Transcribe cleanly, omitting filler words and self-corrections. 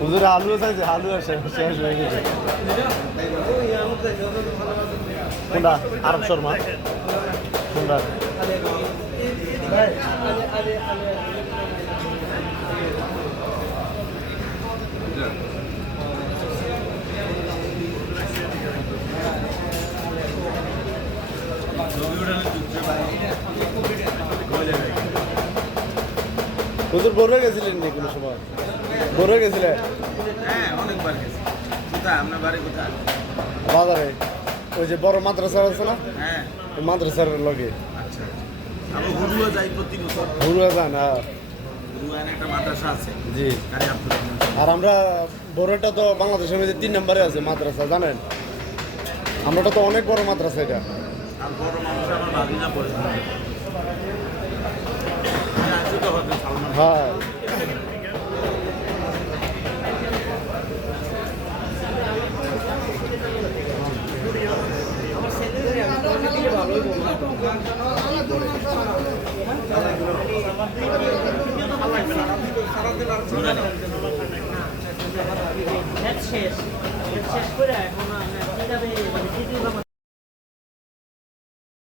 হুজুর আলু চাইছে, আলু শেষ হয়ে গেছে। কোনটা? আরব শর্মা কোনটা? হুজুর বড় হয়ে গেছিলেন নি কোনো সময়? বড় হয়ে গেছিলেন? হ্যাঁ, অনেকবার গেছি। কোথায় আপনার বাড়ি কোথায়? বাজারে ওই যে বড় মাদ্রাসা আছে না, হ্যাঁ, ওই মাদ্রাসার লগে। আচ্ছা। আমি হুড়ুয়া যাই প্রতি বছর। হুড়ুয়া যান? হুড়ুয়া একটা মাদ্রাসা আছে। জি। কারি আব্দুর রহমান। আর আমরা বড়টা তো বাংলাদেশের মধ্যে 3 নম্বরে আছে মাদ্রাসা, জানেন? আমরাটা তো অনেক বড় মাদ্রাসা এটা। আর বড় মানুষ আমার ভাগিনা পড়ে। আছে তো হয়তো সালমান। হ্যাঁ। শেষ করে এখন